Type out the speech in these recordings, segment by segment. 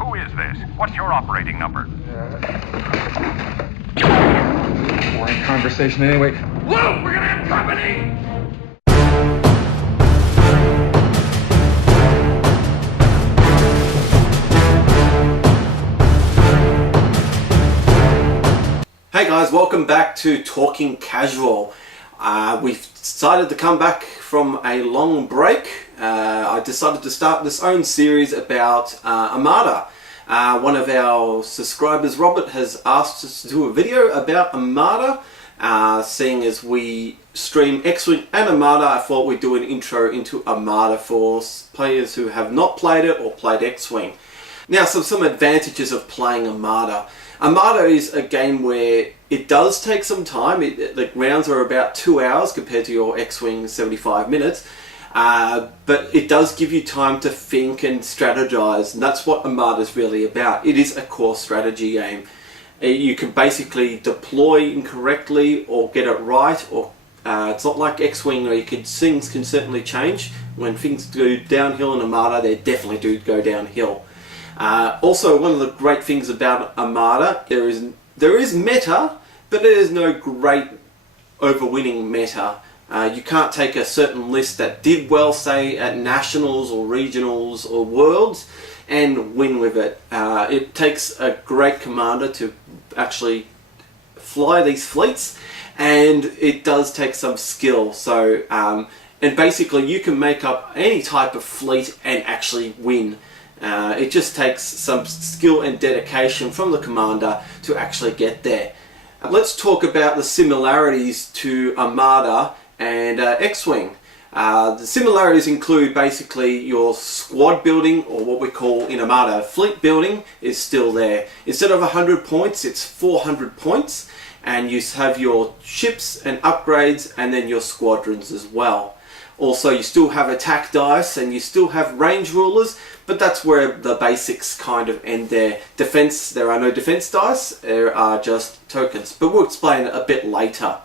Who is this? What's your operating number? Boring conversation anyway. Whoa, we're gonna have company! Hey guys, welcome back to Talking Casual. We've decided to come back from a long break. I decided to start this own series about Armada. One of our subscribers, Robert, has asked us to do a video about Armada. Seeing as we stream X-Wing and Armada, I thought we'd do an intro into Armada for players who have not played it or played X-Wing. Now, some advantages of playing Armada. Armada is a game where it does take some time. The rounds are about 2 hours compared to your X-Wing 75 minutes. But it does give you time to think and strategize, and that's what Armada is really about. It is a core strategy game. You can basically deploy incorrectly or get it right, or it's not like X-Wing where things can certainly change. When things go downhill in Armada, they definitely do go downhill. Also, one of the great things about Armada, there is meta, but there is no great overwinning meta. You can't take a certain list that did well, say, at Nationals or Regionals or Worlds, and win with it. It takes a great commander to actually fly these fleets, and it does take some skill. So, and basically you can make up any type of fleet and actually win. It just takes some skill and dedication from the commander to actually get there. Let's talk about the similarities to Armada and X-Wing. The similarities include basically your squad building, or what we call in Armada fleet building, is still there. Instead of 100 points, it's 400 points, and you have your ships and upgrades and then your squadrons as well. Also, you still have attack dice and you still have range rulers, but that's where the basics kind of end there. Defense, there are no defense dice, there are just tokens, but we'll explain it a bit later.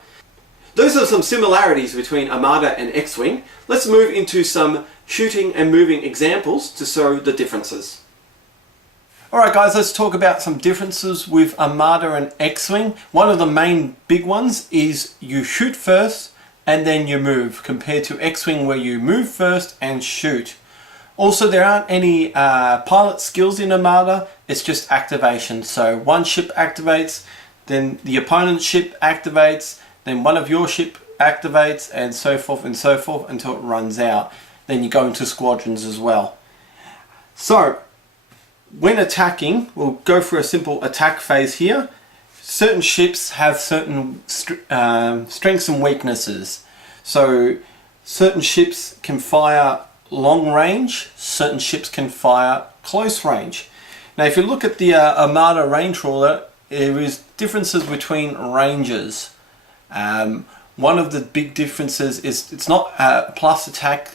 Those are some similarities between Armada and X-Wing. Let's move into some shooting and moving examples to show the differences. Alright guys, let's talk about some differences with Armada and X-Wing. One of the main big ones is you shoot first and then you move, compared to X-Wing where you move first and shoot. Also, there aren't any pilot skills in Armada, it's just activation. So one ship activates, then the opponent's ship activates, then one of your ship activates, and so forth until it runs out. Then you go into squadrons as well. So, when attacking, we'll go for a simple attack phase here. Certain ships have certain strengths and weaknesses. So, certain ships can fire long range, certain ships can fire close range. Now, if you look at the Armada range ruler, there is differences between ranges. One of the big differences is it's not plus attack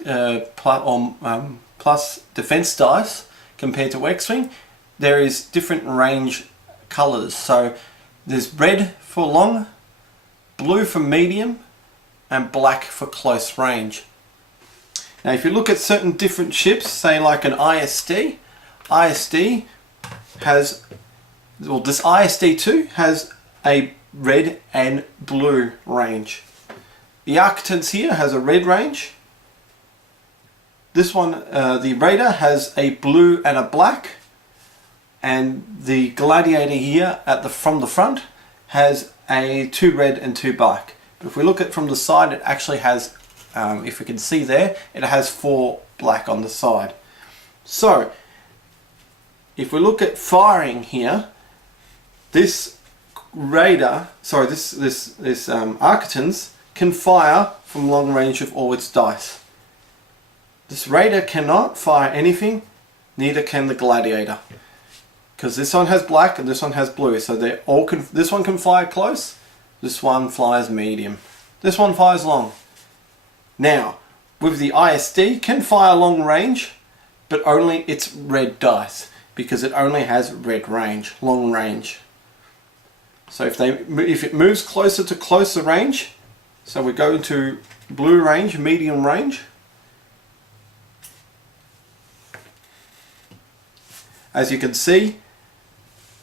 plus defense dice compared to X-Wing. There is different range colors. So there's red for long, blue for medium, and black for close range. Now if you look at certain different ships, say like an ISD has, well, this ISD2 has a red and blue range. The Architects here has a red range. This one, the Raider, has a blue and a black, and the Gladiator here from the front has a 2 red and 2 black. But if we look at from the side, it actually has, if we can see there, it has 4 black on the side. So if we look at firing here, this Raider, sorry, this Architects can fire from long range with all its dice. This Raider cannot fire anything, neither can the Gladiator, because this one has black and this one has blue. So they all can. This one can fire close, this one flies medium, this one fires long. Now, with the ISD, can fire long range, but only its red dice, because it only has red range, long range. So if it moves closer to closer range, so we go into blue range, medium range, As you can see,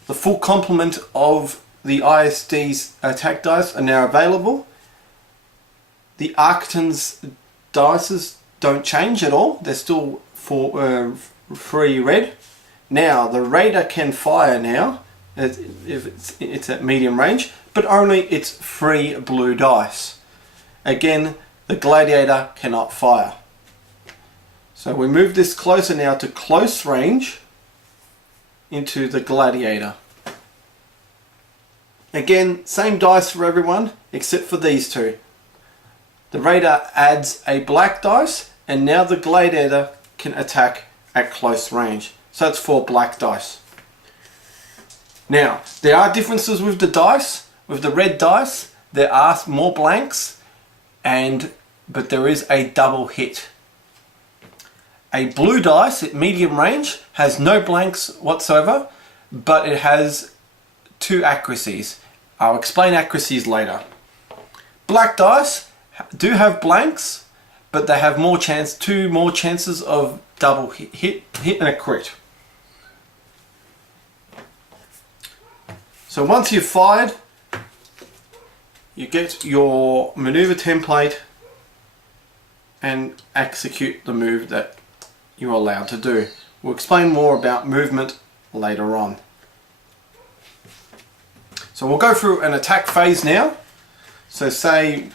the full complement of the ISD's attack dice are now available. The Arcton's dices don't change at all. They're still free red. Now the Raider can fire now if it's at medium range, but only it's free blue dice. Again, the Gladiator cannot fire. So we move this closer now to close range into the Gladiator. Again, same dice for everyone except for these two. The Raider adds a black dice, and now the Gladiator can attack at close range. So that's 4 black dice. Now, there are differences with the dice. With the red dice, there are more blanks, but there is a double hit. A blue dice at medium range has no blanks whatsoever, but it has 2 accuracies. I'll explain accuracies later. Black dice do have blanks, but they have 2 more chances of double hit and a crit. So once you've fired, you get your maneuver template and execute the move that you're allowed to do. We'll explain more about movement later on. So we'll go through an attack phase now. So say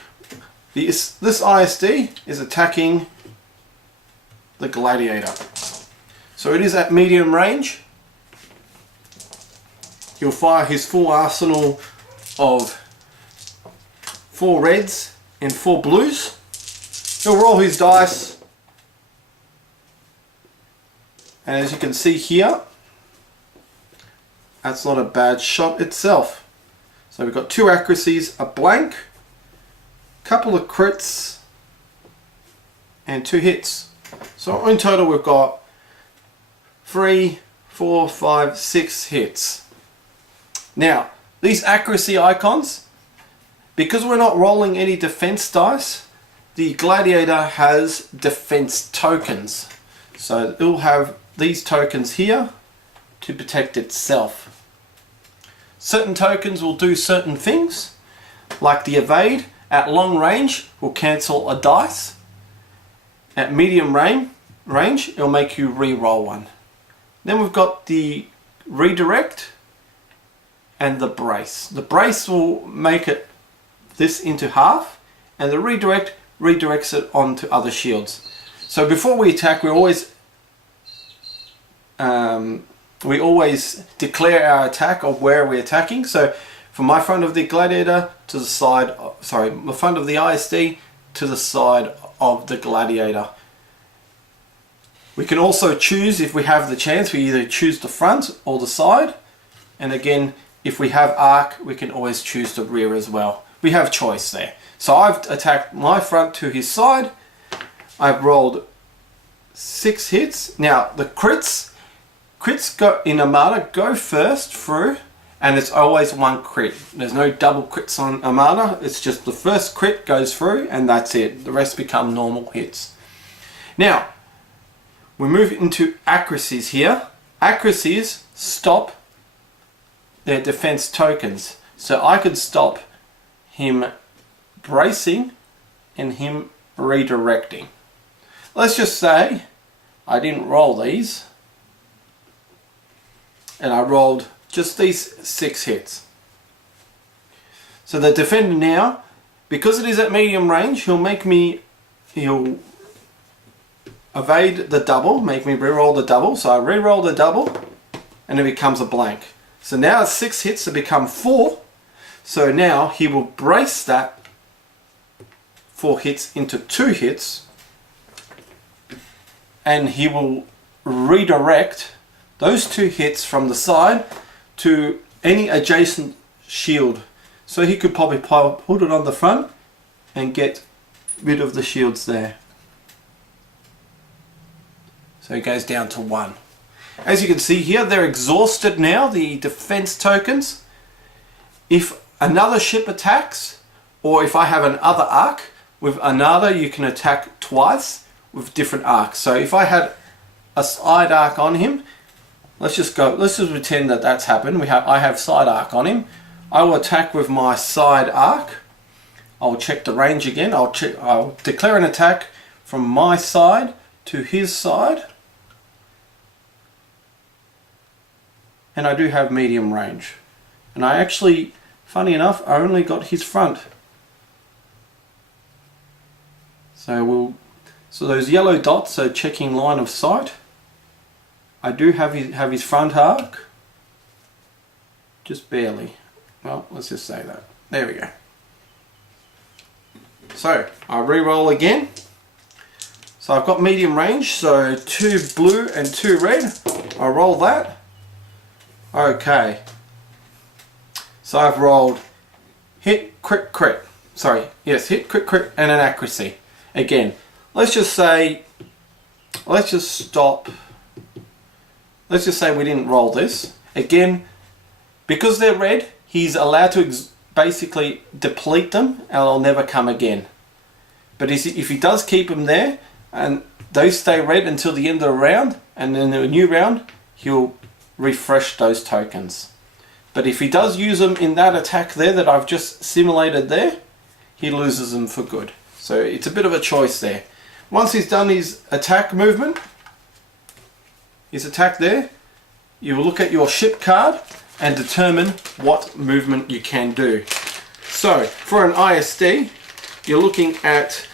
this ISD is attacking the Gladiator. So it is at medium range. He'll fire his full arsenal of 4 reds and 4 blues. He'll roll his dice, and as you can see here, that's not a bad shot itself. So we've got 2 accuracies, a blank, couple of crits, and 2 hits. So in total we've got 3, 4, 5, 6 hits. Now, these accuracy icons, because we're not rolling any defense dice, the Gladiator has defense tokens. So it'll have these tokens here to protect itself. Certain tokens will do certain things, like the evade at long range will cancel a dice. At medium range, it'll make you re-roll one. Then we've got the redirect and the brace. The brace will make this into half, and the redirect redirects it onto other shields. So before we attack, we always declare our attack of where we're attacking. So from my front of the Gladiator to the side, the front of the ISD to the side of the Gladiator. We can also choose, if we have the chance, we either choose the front or the side. And again, if we have arc, we can always choose the rear as well. We have choice there. So I've attacked my front to his side. I've rolled 6 hits. Now the crits go in Armada, go first through, and it's always 1 crit. There's no double crits on Armada. It's just the first crit goes through and that's it. The rest become normal hits. Now, we move into accuracies here. Accuracies stop their defense tokens. So I could stop him bracing and him redirecting. Let's just say I didn't roll these, and I rolled just these 6 hits. So the defender now, because it is at medium range, he'll evade the double, make me re-roll the double. So I re-roll the double and it becomes a blank. So now it's 6 hits to become 4. So now he will brace that 4 hits into 2 hits, and he will redirect those 2 hits from the side to any adjacent shield. So he could probably put it on the front and get rid of the shields there. So it goes down to 1. As you can see here, they're exhausted now, the defense tokens. If another ship attacks, or if I have another arc, with Armada you can attack twice with different arcs. So if I had a side arc on him, let's just pretend that that's happened. I have side arc on him. I will attack with my side arc. I'll check the range again. I'll declare an attack from my side to his side. And I do have medium range. And I actually, funny enough, I only got his front. So those yellow dots are checking line of sight. I do have his front arc. Just barely. Well, let's just say that. There we go. So, I re-roll again. So I've got medium range, so 2 blue and 2 red. I roll that. Okay. So I've rolled hit, crit, crit. Sorry, yes, hit, crit, crit, and an accuracy. Again, let's just say we didn't roll this. Again, because they're red, he's allowed to basically deplete them and they'll never come again. But if he does keep them there and those stay red until the end of the round, and then in a new round he'll refresh those tokens. But if he does use them in that attack there that I've just simulated there, he loses them for good. So it's a bit of a choice there. Once he's done his attack movement, his attack there, you will look at your ship card and determine what movement you can do. So for an ISD, you're looking at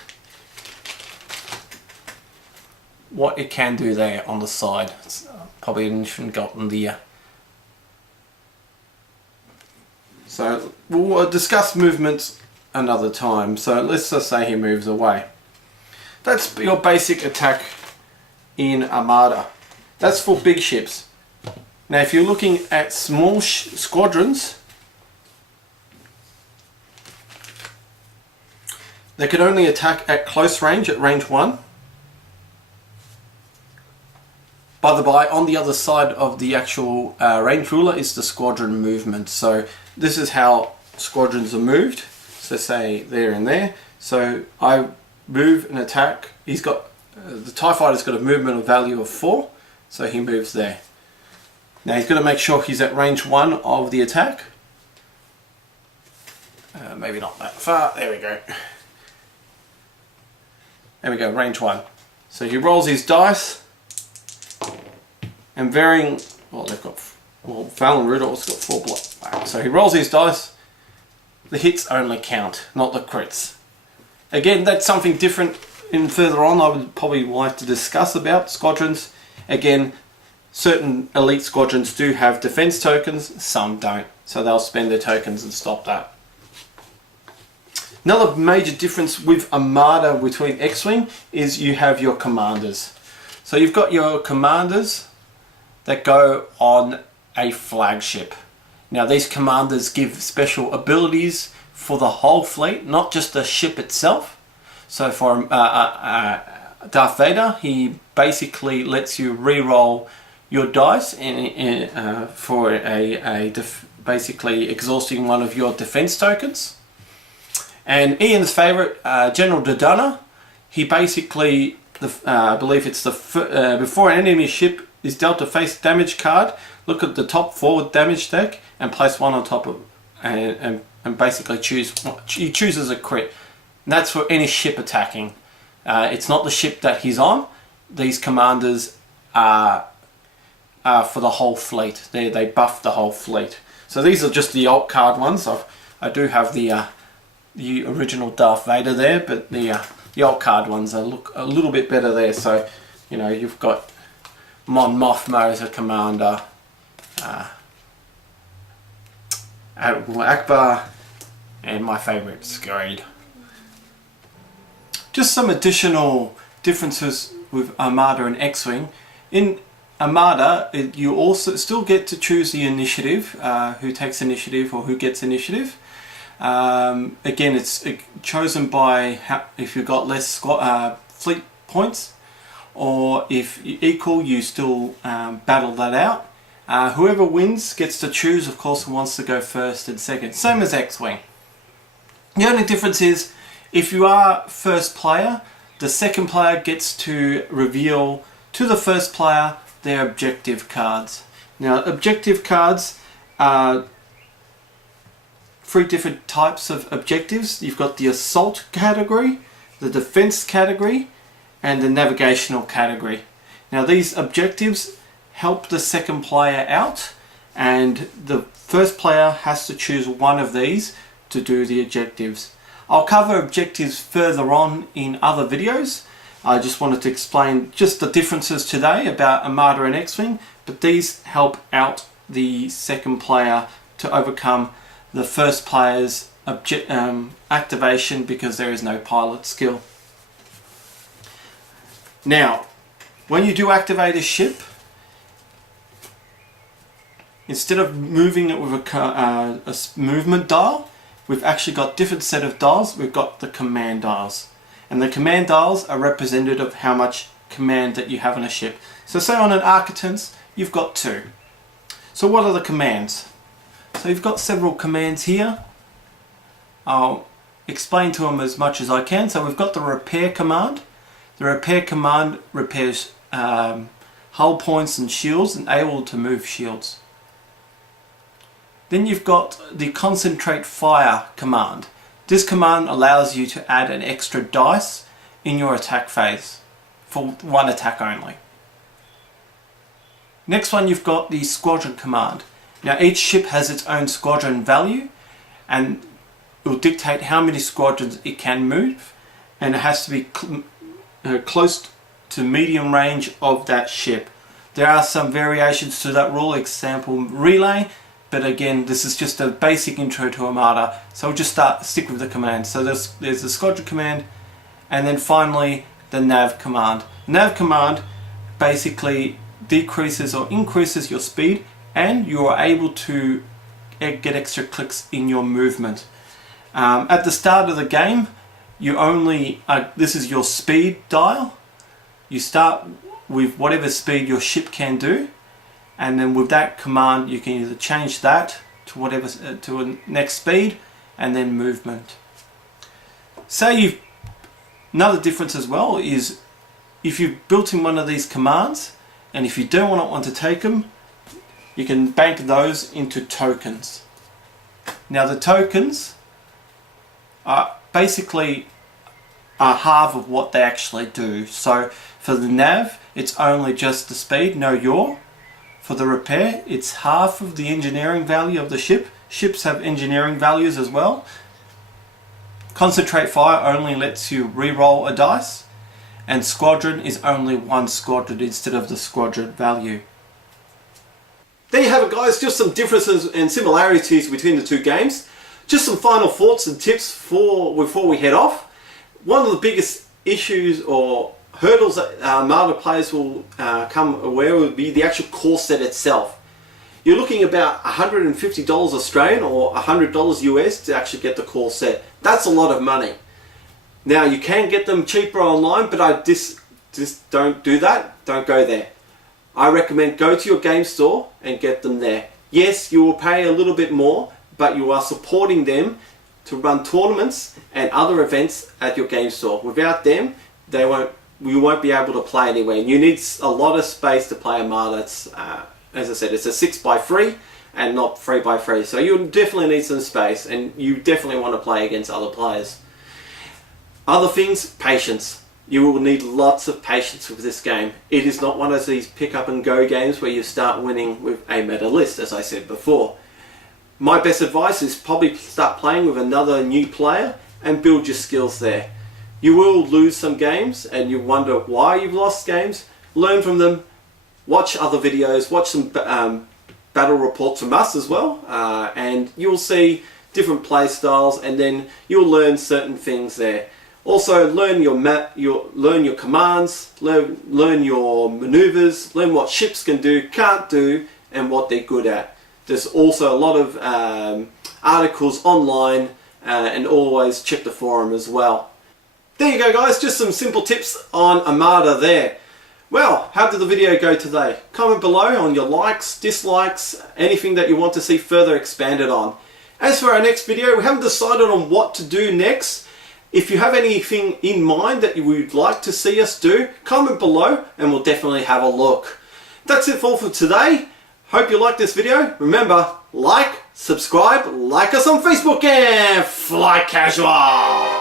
what it can do there on the side. Probably shouldn't have gotten the... So we'll discuss movements another time. So let's just say he moves away. That's your basic attack in Armada. That's for big ships. Now if you're looking at small squadrons, they can only attack at close range, at range 1. By the by, on the other side of the actual range ruler is the squadron movement. So this is how squadrons are moved. So say there and there. So I move and attack. He's got the TIE fighter's got a movement of value of 4, so he moves there. Now he's got to make sure he's at range 1 of the attack. Maybe not that far. There we go. There we go, range 1. So he rolls his dice, and varying. Well, they've got. Well, Val and Rudolph's got 4 block. So he rolls his dice. The hits only count, not the crits. Again, that's something different. In further on, I would probably like to discuss about squadrons. Again, certain elite squadrons do have defense tokens, some don't. So they'll spend their tokens and stop that. Another major difference with Armada between X-Wing is you have your commanders. So you've got your commanders that go on a flagship. Now these commanders give special abilities for the whole fleet, not just the ship itself. So for Darth Vader, he basically lets you re-roll your dice for basically exhausting one of your defense tokens. And Ian's favorite, General Dodonna, he basically, I believe it's before an enemy ship is dealt a face damage card, look at the top forward damage deck and place one on top of and basically he chooses a crit. And that's for any ship attacking. It's not the ship that he's on. These commanders are for the whole fleet. They buff the whole fleet. So these are just the alt card ones. I do have the original Darth Vader there, but the alt card ones look a little bit better there. So you know, you've got Mon Mothma as a commander, Akbar, and my favourite Screed. Just some additional differences with Armada and X-Wing. In Armada, you also still get to choose the initiative, who takes initiative or who gets initiative. Again, it's chosen by if you've got less fleet points, or if you're equal, you still battle that out. Whoever wins gets to choose, of course, who wants to go first and second. Same as X-Wing. The only difference is, if you are first player, the second player gets to reveal to the first player their objective cards. Now, objective cards are 3 different types of objectives. You've got the assault category, the defense category, and the navigational category. Now, these objectives help the second player out, and the first player has to choose one of these to do the objectives. I'll cover objectives further on in other videos. I just wanted to explain just the differences today about Armada and X-Wing, but these help out the second player to overcome the first player's activation because there is no pilot skill. Now, when you do activate a ship, instead of moving it with a movement dial, we've actually got different set of dials. We've got the command dials. And the command dials are representative of how much command that you have on a ship. So say on an Architans, you've got 2. So what are the commands? So you've got several commands here. I'll explain to them as much as I can. So we've got the repair command. The repair command repairs hull points and shields and able to move shields. Then you've got the concentrate fire command. This command allows you to add an extra dice in your attack phase for one attack only. Next one, you've got the squadron command. Now each ship has its own squadron value, and it will dictate how many squadrons it can move, and it has to be close to medium range of that ship. There are some variations to that rule, example relay, but again this is just a basic intro to Armada, so we'll just stick with the command. So there's the squadron command, and then finally the nav command. Nav command basically decreases or increases your speed, and you are able to get extra clicks in your movement. At the start of the game, you only this is your speed dial. You start with whatever speed your ship can do, and then with that command you can either change that to whatever to a next speed and then movement. Say another difference as well is if you've built in one of these commands, and if you don't want to take them, you can bank those into tokens. Now the tokens are basically half of what they actually do. So for the nav, it's only just the speed, no yaw. For the repair, it's half of the engineering value of the ship. Ships have engineering values as well. Concentrate fire only lets you re-roll a dice, and squadron is only 1 squadron instead of the squadron value. There you have it, guys, just some differences and similarities between the two games. Just some final thoughts and tips before we head off. One of the biggest issues or hurdles that Armada players will come aware would be the actual core set itself. You're looking about $150 Australian or $100 US to actually get the core set. That's a lot of money. Now you can get them cheaper online, but I just don't do that. Don't go there. I recommend go to your game store and get them there. Yes, you will pay a little bit more, but you are supporting them to run tournaments and other events at your game store. Without them, you won't be able to play anywhere. And you need a lot of space to play Armada. It's, as I said, it's a 6x3 and not 3x3. So you definitely need some space, and you definitely want to play against other players. Other things, patience. You will need lots of patience with this game. It is not one of these pick up and go games where you start winning with a meta list, as I said before. My best advice is probably start playing with another new player and build your skills there. You will lose some games and you wonder why you've lost games. Learn from them, watch other videos, watch some battle reports from us as well, and you'll see different play styles, and then you'll learn certain things there. Also, learn your commands, learn your maneuvers, learn what ships can do, can't do, and what they're good at. There's also a lot of articles online, and always check the forum as well. There you go, guys, just some simple tips on Armada there. Well, how did the video go today? Comment below on your likes, dislikes, anything that you want to see further expanded on. As for our next video, we haven't decided on what to do next. If you have anything in mind that you would like to see us do, comment below and we'll definitely have a look. That's it all for today. Hope you liked this video. Remember, like, subscribe, like us on Facebook, and fly casual!